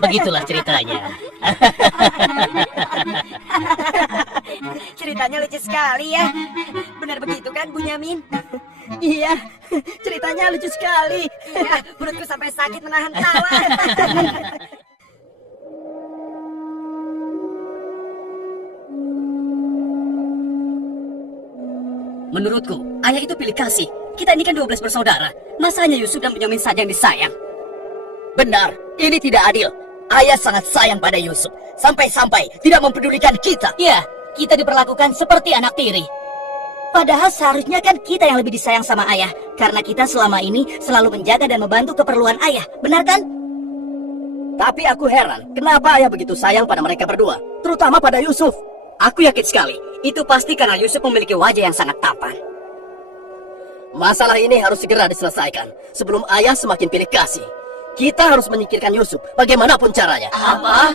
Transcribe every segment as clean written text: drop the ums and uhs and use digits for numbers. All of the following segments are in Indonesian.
Begitulah ceritanya. Ceritanya lucu sekali ya. Benar begitu kan, Bunyamin? Iya, ceritanya lucu sekali. Iya, perutku sampai sakit menahan tawa. Menurutku, ayah itu pilih kasih. Kita ini kan 12 bersaudara. Masa hanya Yusuf dan Bunyamin saja yang disayang? Benar, ini tidak adil. Ayah sangat sayang pada Yusuf. Sampai-sampai tidak mempedulikan kita. Iya, kita diperlakukan seperti anak tiri. Padahal seharusnya kan kita yang lebih disayang sama ayah. Karena kita selama ini selalu menjaga dan membantu keperluan ayah. Benar kan? Tapi aku heran, kenapa ayah begitu sayang pada mereka berdua? Terutama pada Yusuf. Aku yakin sekali, itu pasti karena Yusuf memiliki wajah yang sangat tampan. Masalah ini harus segera diselesaikan sebelum ayah semakin pilih kasih. Kita harus menyingkirkan Yusuf bagaimanapun caranya. Apa?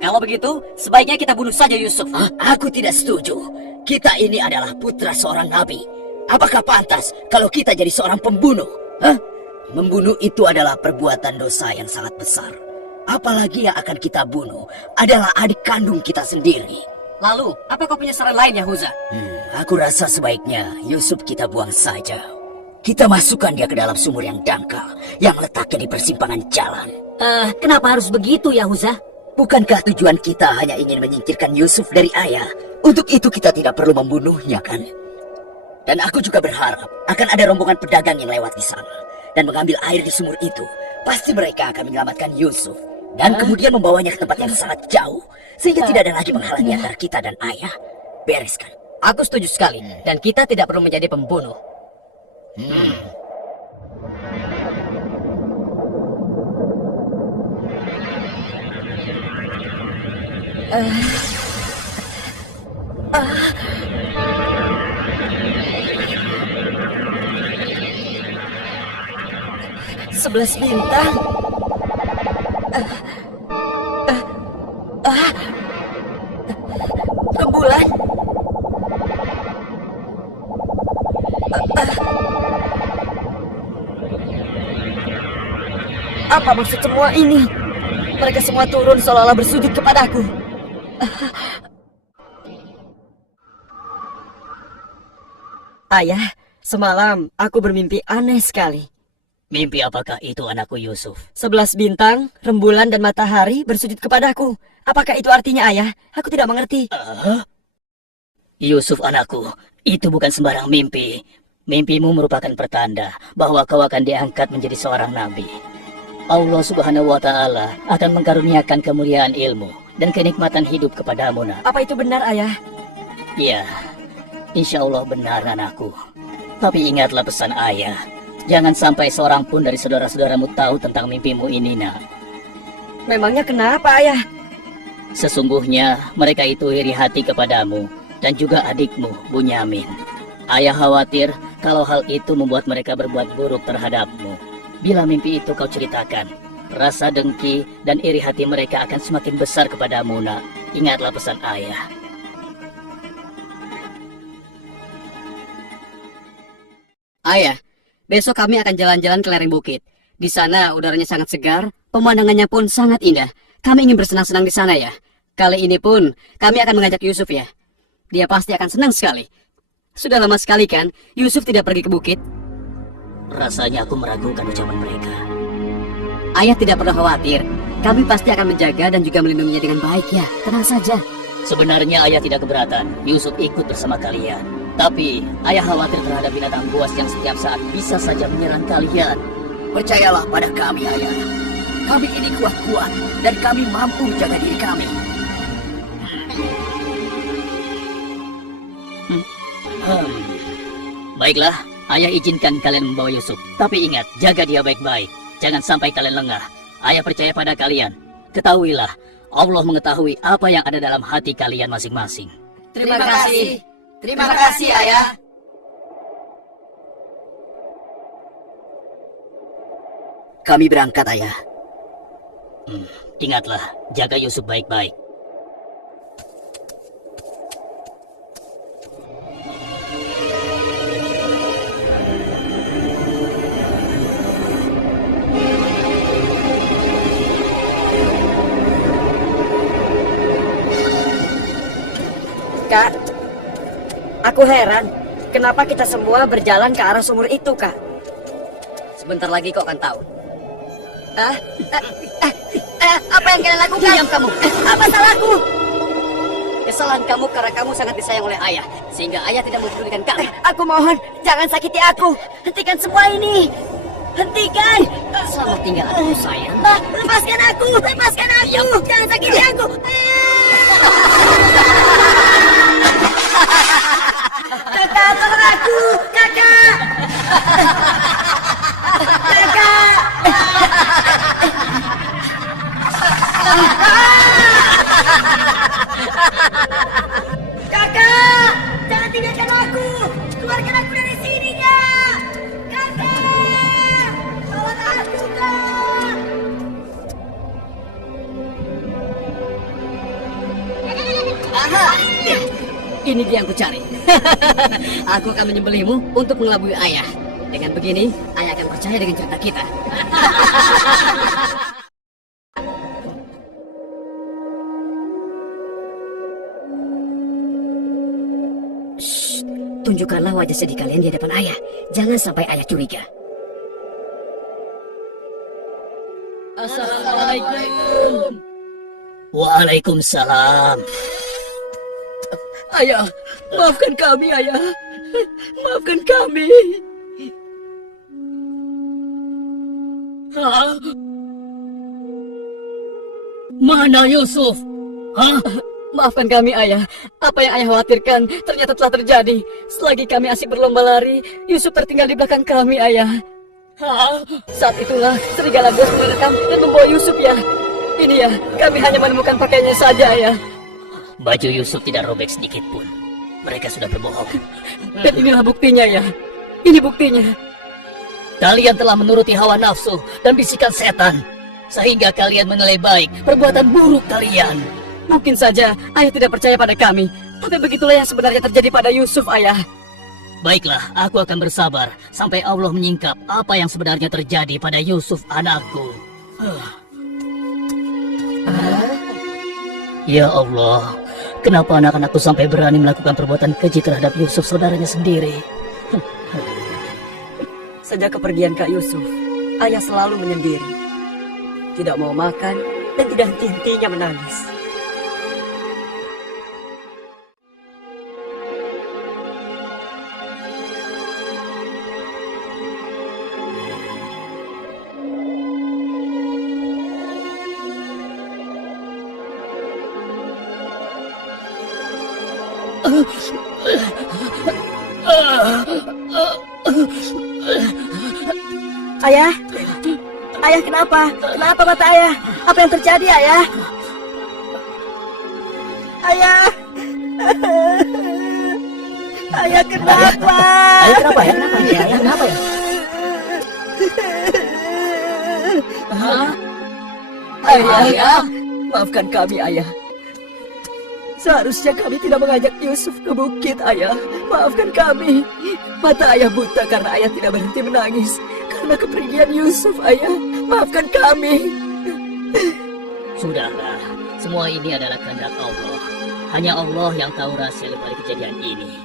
Kalau begitu, sebaiknya kita bunuh saja Yusuf. Aku tidak setuju. Kita ini adalah putra seorang nabi. Apakah pantas kalau kita jadi seorang pembunuh? Membunuh itu adalah perbuatan dosa yang sangat besar. Apalagi yang akan kita bunuh adalah adik kandung kita sendiri. Lalu, apa kau punya saran lain, Yahuza? Aku rasa sebaiknya Yusuf kita buang saja. Kita masukkan dia ke dalam sumur yang dangkal, yang letaknya di persimpangan jalan. Kenapa harus begitu, Yahuza? Bukankah tujuan kita hanya ingin menyingkirkan Yusuf dari ayah? Untuk itu kita tidak perlu membunuhnya, kan? Dan aku juga berharap akan ada rombongan pedagang yang lewat di sana dan mengambil air di sumur itu. Pasti mereka akan menyelamatkan Yusuf dan kemudian membawanya ke tempat yang sangat jauh, sehingga tidak ada lagi menghalangi antara kita dan ayah. Bereskan. Aku setuju sekali, dan kita tidak perlu menjadi pembunuh. Sebelas bintang. Rembulan. Apa maksud semua ini? Mereka semua turun seolah-olah bersujud kepadaku. Ayah, semalam aku bermimpi aneh sekali. Mimpi apakah itu anakku Yusuf? 11 bintang, rembulan dan matahari bersujud kepadaku. Apakah itu artinya, ayah? Aku tidak mengerti. Yusuf anakku, itu bukan sembarang mimpi. Mimpimu merupakan pertanda bahwa kau akan diangkat menjadi seorang nabi. Allah Subhanahu wa Ta'ala akan mengkaruniakan kemuliaan ilmu dan kenikmatan hidup kepadamu, nak. Apa itu benar, ayah? Iya, insya Allah benar, anakku. Tapi ingatlah pesan ayah. Jangan sampai seorang pun dari saudara-saudaramu tahu tentang mimpimu ini, nak. Memangnya kenapa, ayah? Sesungguhnya mereka itu iri hati kepadamu dan juga adikmu, Bunyamin. Ayah khawatir kalau hal itu membuat mereka berbuat buruk terhadapmu. Bila mimpi itu kau ceritakan, rasa dengki dan iri hati mereka akan semakin besar kepadamu, nak. Ingatlah pesan ayah. Ayah, besok kami akan jalan-jalan ke lereng bukit. Di sana udaranya sangat segar, pemandangannya pun sangat indah. Kami ingin bersenang-senang di sana ya. Kali ini pun kami akan mengajak Yusuf ya. Dia pasti akan senang sekali. Sudah lama sekali kan Yusuf tidak pergi ke bukit. Rasanya aku meragukan ucapan mereka. Ayah tidak perlu khawatir. Kami pasti akan menjaga dan juga melindunginya dengan baik ya. Tenang saja. Sebenarnya ayah tidak keberatan Yusuf ikut bersama kalian. Tapi ayah khawatir terhadap binatang buas yang setiap saat bisa saja menyerang kalian. Percayalah pada kami, ayah. Kami ini kuat-kuat dan kami mampu menjaga diri kami. Baiklah, ayah izinkan kalian membawa Yusuf. Tapi ingat, jaga dia baik-baik. Jangan sampai kalian lengah. Ayah percaya pada kalian. Ketahuilah, Allah mengetahui apa yang ada dalam hati kalian masing-masing. Terima kasih. Terima kasih, ayah. Kami berangkat, ayah. Ingatlah, jaga Yusuf baik-baik. Aku heran, kenapa kita semua berjalan ke arah sumur itu, Kak? Sebentar lagi kau akan tahu. Apa yang kalian lakukan? Diam kamu. Apa salahku? Kesalahan kamu karena kamu sangat disayang oleh ayah, sehingga ayah tidak mempedulikan kamu. Aku mohon, jangan sakiti aku. Hentikan semua ini. Hentikan. Selamat tinggal aku sayang. Lepaskan aku. Lepaskan aku. Jangan sakiti aku. Kakak, tolong aku. Kakak. Kakak. Kakak, jangan tinggalkan aku. Keluarkan aku dari sini, Kak. Kakak, tolong aku, Kak. Aha! Ini dia yang kucari. Aku akan menyembelihmu untuk mengelabui ayah. Dengan begini, ayah akan percaya dengan cerita kita. Shh, tunjukkanlah wajah sedih kalian di hadapan ayah. Jangan sampai ayah curiga. Assalamualaikum. Waalaikumsalam. Ayah, maafkan kami, ayah. Maafkan kami. Hah? Mana Yusuf? Hah? Maafkan kami, ayah. Apa yang ayah khawatirkan ternyata telah terjadi. Selagi kami asik berlomba lari, Yusuf tertinggal di belakang kami, ayah. Hah? Saat itulah serigala bos merekam dan membawa Yusuf, ya. Ini ya, kami hanya menemukan pakaiannya saja, ayah. Baju Yusuf tidak robek sedikit pun. Mereka sudah berbohong. Dan inilah buktinya, ya. Ini buktinya. Kalian telah menuruti hawa nafsu dan bisikan setan, sehingga kalian menilai baik perbuatan buruk kalian. Mungkin saja ayah tidak percaya pada kami, tapi begitulah yang sebenarnya terjadi pada Yusuf, ayah. Baiklah, aku akan bersabar sampai Allah menyingkap apa yang sebenarnya terjadi pada Yusuf anakku. Ya Allah, kenapa anak-anakku sampai berani melakukan perbuatan keji terhadap Yusuf saudaranya sendiri? Sejak kepergian Kak Yusuf, ayah selalu menyendiri. Tidak mau makan dan tidak henti-hentinya menangis. Ayah, ayah kenapa? Kenapa mata ayah? Apa yang terjadi, ayah? Ayah, ayah kenapa? Ayah kenapa ya? Kenapa ya? Ayah kenapa ya? Hah? Ayah, maafkan kami, ayah. Seharusnya kami tidak mengajak Yusuf ke bukit, ayah. Maafkan kami. Mata ayah buta karena ayah tidak berhenti menangis. Karena kepergian Yusuf, ayah. Maafkan kami. Sudahlah, semua ini adalah kehendak Allah. Hanya Allah yang tahu rahasia di balik kejadian ini.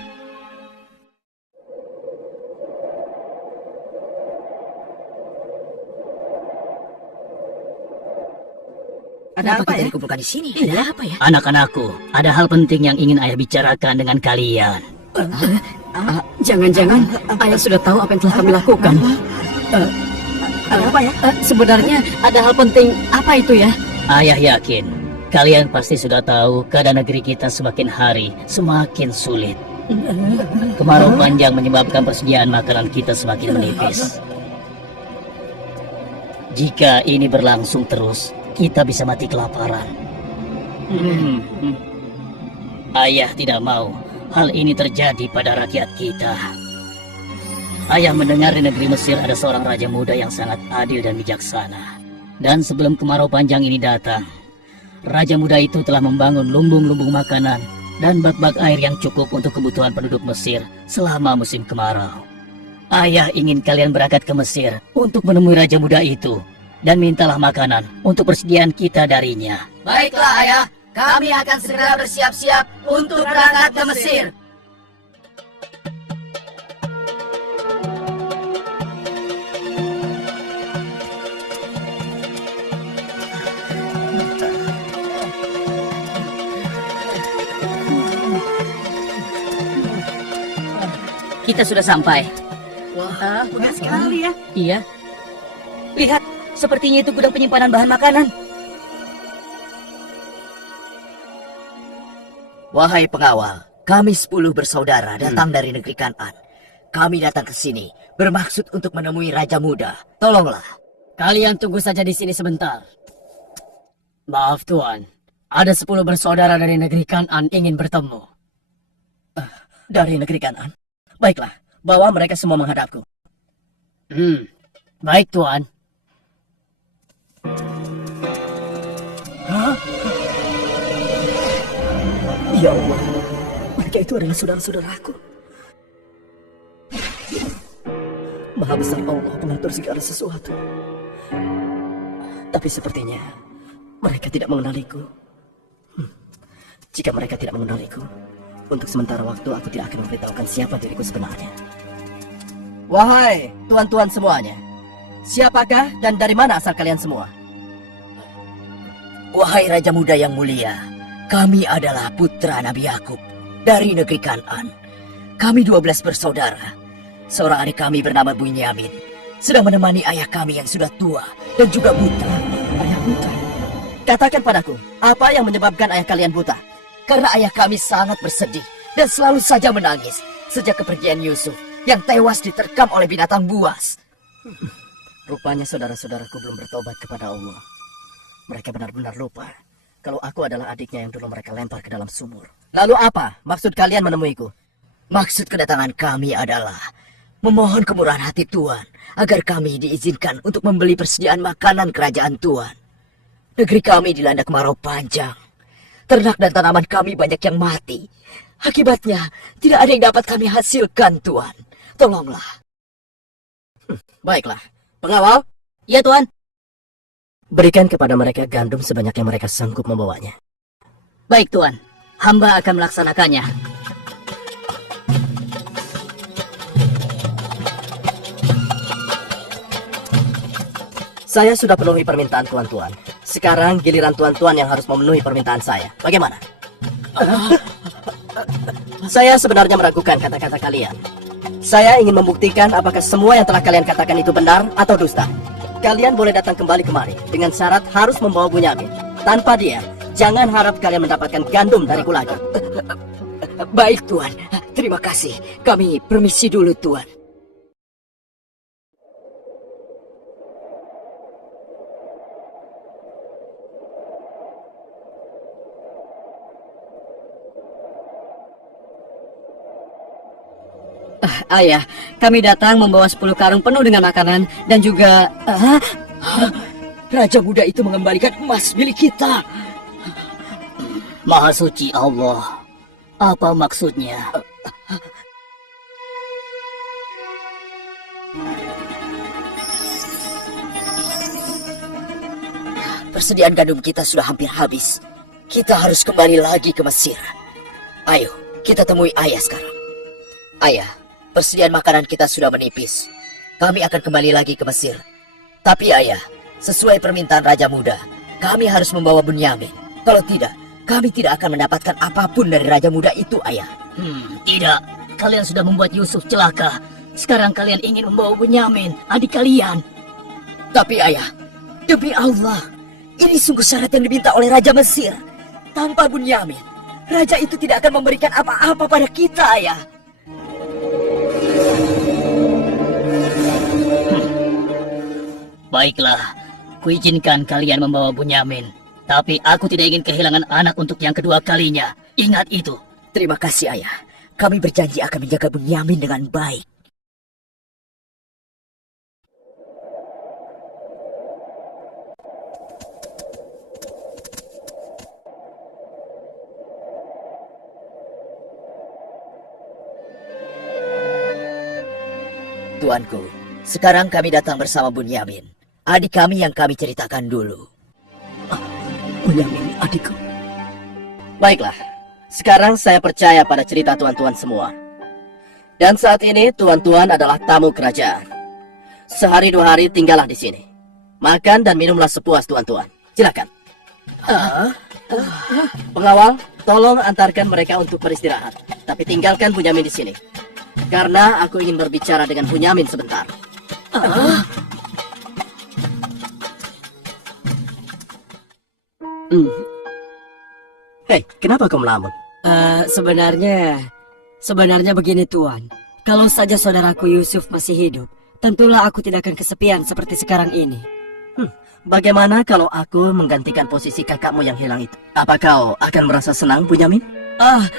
Ada apa ya? Dikumpulkan di sini. Ada apa ya? Anak-anakku, ada hal penting yang ingin ayah bicarakan dengan kalian. Jangan-jangan ayah sudah tahu apa yang telah kami lakukan. Ada apa ya? Sebenarnya ada hal penting apa itu ya? Ayah yakin, kalian pasti sudah tahu keadaan negeri kita semakin hari semakin sulit. Kemarau panjang menyebabkan persediaan makanan kita semakin menipis. Jika ini berlangsung terus, kita bisa mati kelaparan. Ayah tidak mau hal ini terjadi pada rakyat kita. Ayah mendengar di negeri Mesir ada seorang raja muda yang sangat adil dan bijaksana. Dan sebelum kemarau panjang ini datang, raja muda itu telah membangun lumbung-lumbung makanan dan bak-bak air yang cukup untuk kebutuhan penduduk Mesir selama musim kemarau. Ayah ingin kalian berangkat ke Mesir untuk menemui raja muda itu dan mintalah makanan untuk persediaan kita darinya. Baiklah, ayah. Kami akan segera bersiap-siap untuk berangkat ke Mesir. kita sudah sampai. Wah, benar sekali ya. Iya. Lihat, sepertinya itu gudang penyimpanan bahan makanan. Wahai pengawal, kami 10 bersaudara datang dari negeri Kan'an. Kami datang ke sini bermaksud untuk menemui Raja Muda. Tolonglah. Kalian tunggu saja di sini sebentar. Maaf Tuan, ada 10 bersaudara dari negeri Kan'an ingin bertemu. Dari negeri Kan'an. Baiklah, bawa mereka semua menghadapku. Baik Tuan. Hah? Ya Allah, mereka itu adalah saudara-saudaraku. Maha besar Allah pengatur segala sesuatu. Tapi sepertinya mereka tidak mengenaliku. Jika mereka tidak mengenaliku, untuk sementara waktu aku tidak akan memberitahukan siapa diriku sebenarnya. Wahai tuan-tuan semuanya, siapakah dan dari mana asal kalian semua? Wahai Raja Muda yang mulia, kami adalah putra Nabi Yakub dari negeri Kan'an. Kami 12 bersaudara. Seorang adik kami bernama Bunyamin sedang menemani ayah kami yang sudah tua dan juga buta. Ayah buta? Katakan padaku, apa yang menyebabkan ayah kalian buta? Karena ayah kami sangat bersedih dan selalu saja menangis sejak kepergian Yusuf yang tewas diterkam oleh binatang buas. Rupanya saudara-saudaraku belum bertobat kepada Allah. Mereka benar-benar lupa kalau aku adalah adiknya yang dulu mereka lempar ke dalam sumur. Lalu apa maksud kalian menemuiku? Maksud kedatangan kami adalah memohon kemurahan hati Tuan agar kami diizinkan untuk membeli persediaan makanan kerajaan Tuan. Negeri kami dilanda kemarau panjang. Ternak dan tanaman kami banyak yang mati. Akibatnya, tidak ada yang dapat kami hasilkan, Tuan. Tolonglah. Baiklah. Pengawal, Ya Tuan. berikan kepada mereka gandum sebanyak yang mereka sanggup membawanya. Baik Tuan. Hamba akan melaksanakannya. Saya sudah penuhi permintaan tuan-tuan. Sekarang giliran tuan-tuan yang harus memenuhi permintaan saya. Bagaimana? Saya sebenarnya meragukan kata-kata kalian. Saya ingin membuktikan apakah semua yang telah kalian katakan itu benar atau dusta. Kalian boleh datang kembali kemari dengan syarat harus membawa Bunyamin. Tanpa dia, jangan harap kalian mendapatkan gandum dariku lagi. Baik, Tuan. Terima kasih. Kami permisi dulu, Tuan. Ayah, kami datang membawa 10 karung penuh dengan makanan dan juga... Raja Muda itu mengembalikan emas milik kita. Maha suci Allah. Apa maksudnya? Persediaan gandum kita sudah hampir habis. Kita harus kembali lagi ke Mesir. Ayo, kita temui ayah sekarang. Ayah, persediaan makanan kita sudah menipis. Kami akan kembali lagi ke Mesir. Tapi ayah, sesuai permintaan Raja Muda, kami harus membawa Bunyamin. Kalau tidak, kami tidak akan mendapatkan apapun dari Raja Muda itu, ayah. Tidak. Kalian sudah membuat Yusuf celaka. Sekarang kalian ingin membawa Bunyamin, adik kalian. Tapi ayah, demi Allah, ini sungguh syarat yang diminta oleh Raja Mesir. Tanpa Bunyamin, Raja itu tidak akan memberikan apa-apa pada kita, ayah. Baiklah, kuizinkan kalian membawa Bunyamin. Tapi aku tidak ingin kehilangan anak untuk yang kedua kalinya. Ingat itu. Terima kasih, ayah. Kami berjanji akan menjaga Bunyamin dengan baik. Tuanku, sekarang kami datang bersama Bunyamin, adik kami yang kami ceritakan dulu. Bunyamin, adikku. Baiklah, sekarang saya percaya pada cerita tuan-tuan semua. Dan saat ini tuan-tuan adalah tamu kerajaan. Sehari 2 hari tinggallah di sini. Makan dan minumlah sepuas tuan-tuan. Silakan. Pengawal, tolong antarkan mereka untuk beristirahat. Tapi tinggalkan Bunyamin di sini. Karena aku ingin berbicara dengan Bunyamin sebentar. Hei, kenapa kau melamun? Sebenarnya begini Tuan. Kalau saja saudaraku Yusuf masih hidup, tentulah aku tidak akan kesepian seperti sekarang ini. Bagaimana kalau aku menggantikan posisi kakakmu yang hilang itu? Apa kau akan merasa senang, Bunyamin?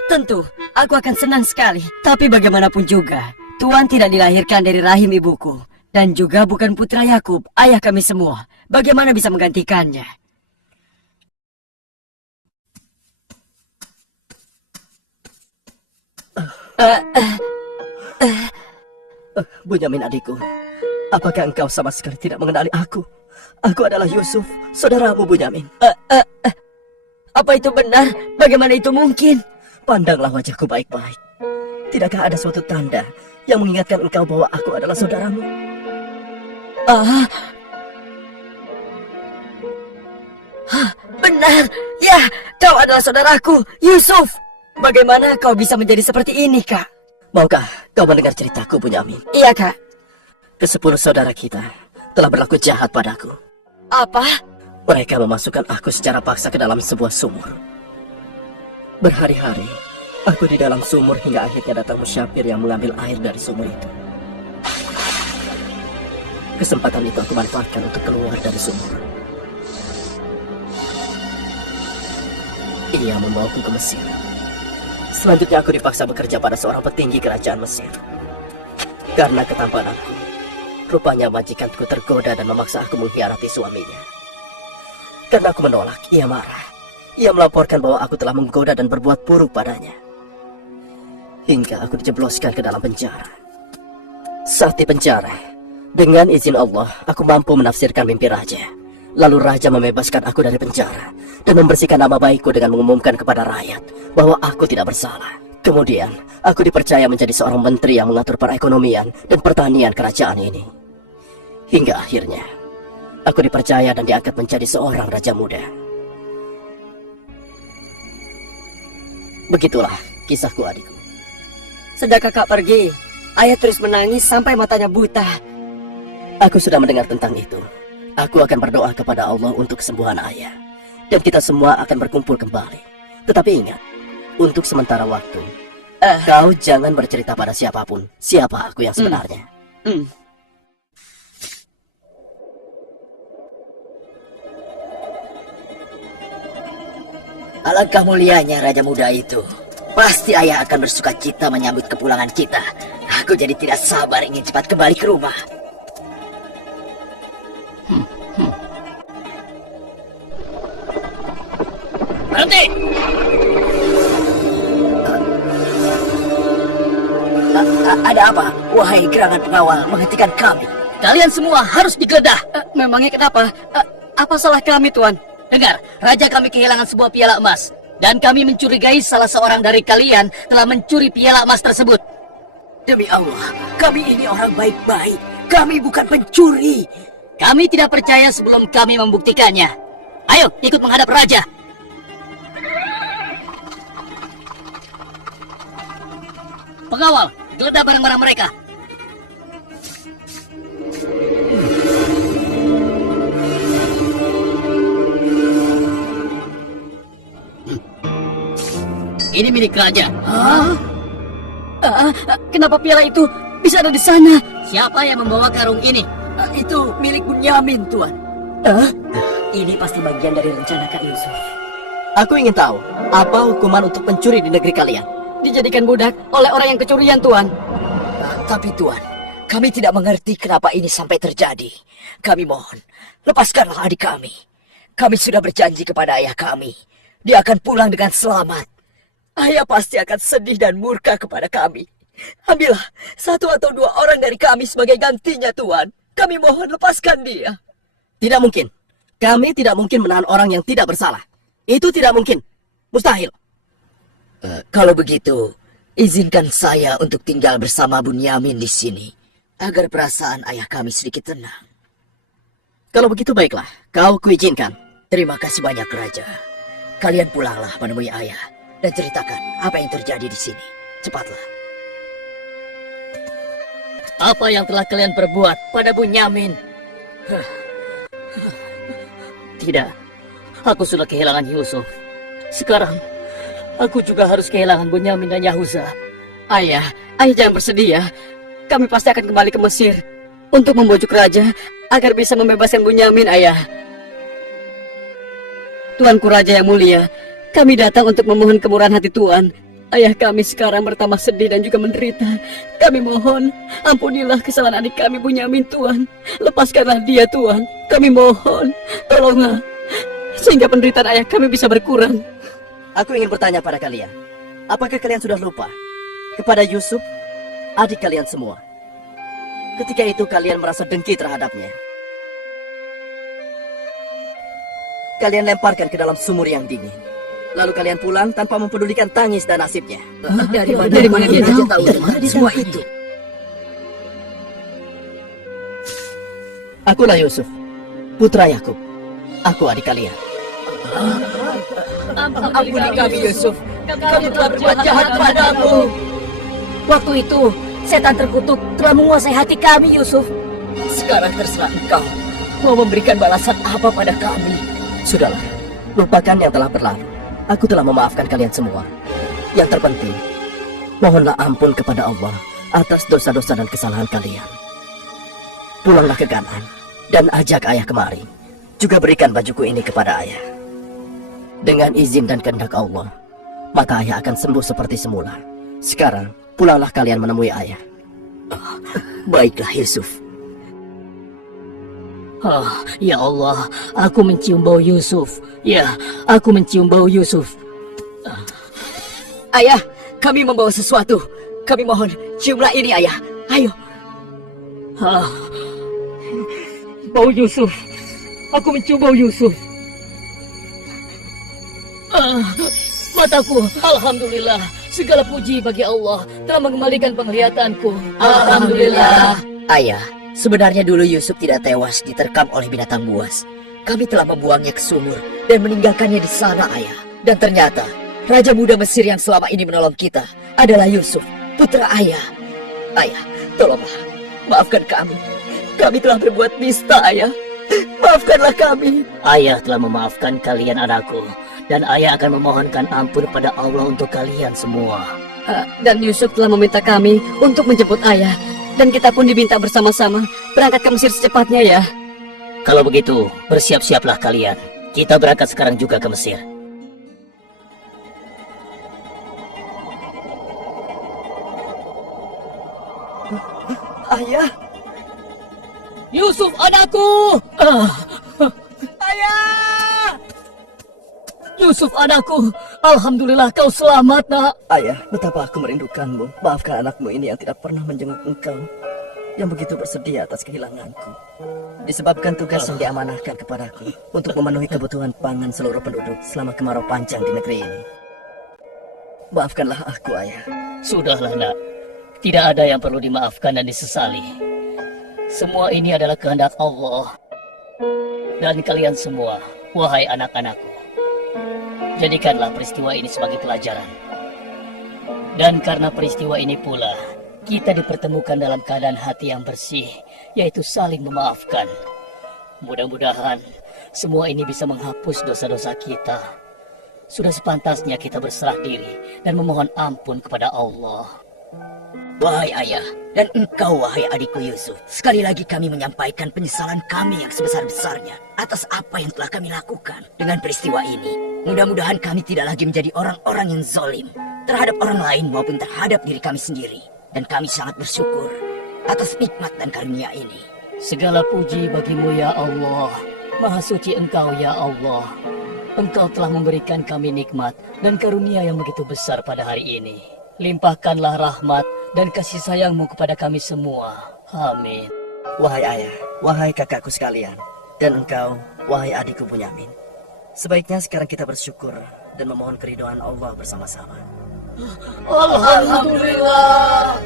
Tentu. Aku akan senang sekali. Tapi bagaimanapun juga, Tuan tidak dilahirkan dari rahim ibuku. Dan juga bukan putra Yakub, ayah kami semua. Bagaimana bisa menggantikannya? Bunyamin adikku, apakah engkau sama sekali tidak mengenali aku? Aku adalah Yusuf, saudaramu Bunyamin. Apa itu benar? Bagaimana itu mungkin? Pandanglah wajahku baik-baik. Tidakkah ada suatu tanda yang mengingatkan engkau bahwa aku adalah saudaramu? Benar. Ya, kau adalah saudaraku, Yusuf. Bagaimana kau bisa menjadi seperti ini, Kak? Maukah kau mendengar ceritaku, Bunyamin? Iya, Kak. Ke-10 saudara kita telah berlaku jahat padaku. Apa? Mereka memasukkan aku secara paksa ke dalam sebuah sumur. Berhari-hari, aku di dalam sumur hingga akhirnya datang musyafir yang mengambil air dari sumur itu. Kesempatan itu aku manfaatkan untuk keluar dari sumur. Ia membawaku ke Mesir. Selanjutnya aku dipaksa bekerja pada seorang petinggi kerajaan Mesir. Karena ketampananku, rupanya majikanku tergoda dan memaksa aku mengkhianati suaminya. Karena aku menolak, ia marah. Ia melaporkan bahwa aku telah menggoda dan berbuat buruk padanya. Hingga aku dijebloskan ke dalam penjara. Saat di penjara, dengan izin Allah, aku mampu menafsirkan mimpi raja. Lalu raja membebaskan aku dari penjara dan membersihkan nama baikku dengan mengumumkan kepada rakyat bahwa aku tidak bersalah. Kemudian, aku dipercaya menjadi seorang menteri yang mengatur perekonomian dan pertanian kerajaan ini. Hingga akhirnya, aku dipercaya dan diangkat menjadi seorang raja muda. Begitulah kisahku, adikku. Sejak kakak pergi, ayah terus menangis sampai matanya buta. Aku sudah mendengar tentang itu. Aku akan berdoa kepada Allah untuk kesembuhan ayah. Dan kita semua akan berkumpul kembali. Tetapi ingat, untuk sementara waktu, kau jangan bercerita pada siapapun siapa aku yang sebenarnya. Alangkah mulianya Raja Muda itu. Pasti ayah akan bersuka cita menyambut kepulangan kita. Aku jadi tidak sabar ingin cepat kembali ke rumah. Berhenti! Ada apa? Wahai gerangan pengawal, menghentikan kami. Kalian semua harus digeledah. Memangnya kenapa? Apa salah kami, Tuan? Dengar, raja kami kehilangan sebuah piala emas. Dan kami mencurigai salah seorang dari kalian telah mencuri piala emas tersebut. Demi Allah, kami ini orang baik-baik. Kami bukan pencuri. Kami tidak percaya sebelum kami membuktikannya. Ayo, ikut menghadap raja. Pengawal, geledah barang-barang mereka. Ini milik raja. Kenapa piala itu bisa ada di sana? Siapa yang membawa karung ini? Itu milik Bunyamin, Tuan. Ini pasti bagian dari rencana Kak Yusuf. Aku ingin tahu, apa hukuman untuk pencuri di negeri kalian? Dijadikan budak oleh orang yang kecurian, Tuan. Tapi Tuan, kami tidak mengerti kenapa ini sampai terjadi. Kami mohon, lepaskanlah adik kami. Kami sudah berjanji kepada ayah kami. Dia akan pulang dengan selamat. Ayah pasti akan sedih dan murka kepada kami. Ambillah 1 atau 2 orang dari kami sebagai gantinya, Tuan. Kami mohon lepaskan dia. Tidak mungkin. Kami tidak mungkin menahan orang yang tidak bersalah. Itu tidak mungkin. Mustahil. Kalau begitu, izinkan saya untuk tinggal bersama Bunyamin di sini, agar perasaan ayah kami sedikit tenang. Kalau begitu baiklah, kau kuizinkan. Terima kasih banyak, Raja. Kalian pulanglah menemui ayah dan ceritakan apa yang terjadi di sini. Cepatlah. Apa yang telah kalian perbuat pada Bunyamin? Tidak, aku sudah kehilangan Yusuf. Sekarang, aku juga harus kehilangan Bunyamin dan Yahuza. Ayah jangan bersedih ya. Kami pasti akan kembali ke Mesir untuk membujuk raja agar bisa membebaskan Bunyamin, Ayah. Tuanku Raja yang mulia, kami datang untuk memohon kemurahan hati Tuan. Ayah kami sekarang bertambah sedih dan juga menderita. Kami mohon, ampunilah kesalahan adik kami Bunyamin, Tuan. Lepaskanlah dia, Tuan. Kami mohon, tolonglah, sehingga penderitaan ayah kami bisa berkurang. Aku ingin bertanya pada kalian, apakah kalian sudah lupa kepada Yusuf, adik kalian semua? Ketika itu kalian merasa dengki terhadapnya. Kalian lemparkan ke dalam sumur yang dingin. Lalu kalian pulang tanpa mempedulikan tangis dan nasibnya. Dari mana dia tahu Semua itu. Akulah Yusuf, putra Yakub. Aku adik kalian. Ampuni kami, Yusuf. Kami telah berbuat jahat padamu. Waktu itu, setan terkutuk telah menguasai hati kami, Yusuf. Sekarang terserah engkau mau memberikan balasan apa pada kami. Sudahlah, lupakan yang telah berlalu. Aku telah memaafkan kalian semua. Yang terpenting, mohonlah ampun kepada Allah atas dosa-dosa dan kesalahan kalian. Pulanglah ke Kanaan dan ajak ayah kemari. Juga berikan bajuku ini kepada ayah. Dengan izin dan kehendak Allah, maka ayah akan sembuh seperti semula. Sekarang, pulanglah kalian menemui ayah. Baiklah Yusuf. Ya Allah, aku mencium bau Yusuf. Ya, aku mencium bau Yusuf. Ayah, kami membawa sesuatu. Kami mohon, ciumlah ini, Ayah. Ayo. Bau Yusuf. Aku mencium bau Yusuf. Mataku, alhamdulillah. Segala puji bagi Allah telah mengembalikan penglihatanku. Alhamdulillah. Ayah, sebenarnya dulu Yusuf tidak tewas diterkam oleh binatang buas. Kami telah membuangnya ke sumur dan meninggalkannya di sana, ayah. Dan ternyata, Raja Muda Mesir yang selama ini menolong kita adalah Yusuf, putra ayah. Ayah, tolonglah, maafkan kami. Kami telah berbuat nista, ayah. Maafkanlah kami. Ayah telah memaafkan kalian anakku. Dan ayah akan memohonkan ampun pada Allah untuk kalian semua. Dan Yusuf telah meminta kami untuk menjemput ayah. Dan kita pun diminta bersama-sama berangkat ke Mesir secepatnya ya. Kalau begitu, bersiap-siaplah kalian. Kita berangkat sekarang juga ke Mesir. Ayah. Yusuf, anakku! Ayah! Yusuf, anakku! Alhamdulillah kau selamat, nak. Ayah, betapa aku merindukanmu. Maafkan anakmu ini yang tidak pernah menjenguk engkau, yang begitu bersedih atas kehilanganku. Disebabkan tugas yang diamanahkan kepadaku untuk memenuhi kebutuhan pangan seluruh penduduk selama kemarau panjang di negeri ini. Maafkanlah aku, ayah. Sudahlah, nak. Tidak ada yang perlu dimaafkan dan disesali. Semua ini adalah kehendak Allah. Dan kalian semua, wahai anak-anakku, jadikanlah peristiwa ini sebagai pelajaran. Dan karena peristiwa ini pula, kita dipertemukan dalam keadaan hati yang bersih, yaitu saling memaafkan. Mudah-mudahan semua ini bisa menghapus dosa-dosa kita. Sudah sepantasnya kita berserah diri dan memohon ampun kepada Allah. Wahai ayah, dan engkau wahai adikku Yusuf, sekali lagi kami menyampaikan penyesalan kami yang sebesar-besarnya atas apa yang telah kami lakukan dengan peristiwa ini. Mudah-mudahan kami tidak lagi menjadi orang-orang yang zalim terhadap orang lain maupun terhadap diri kami sendiri. Dan kami sangat bersyukur atas nikmat dan karunia ini. Segala puji bagimu ya Allah. Maha suci engkau ya Allah. Engkau telah memberikan kami nikmat dan karunia yang begitu besar pada hari ini. Limpahkanlah rahmat dan kasih sayangmu kepada kami semua. Amin. Wahai ayah, wahai kakakku sekalian, dan engkau, wahai adikku Bunyamin. Sebaiknya sekarang kita bersyukur dan memohon keridhaan Allah bersama-sama. Alhamdulillah.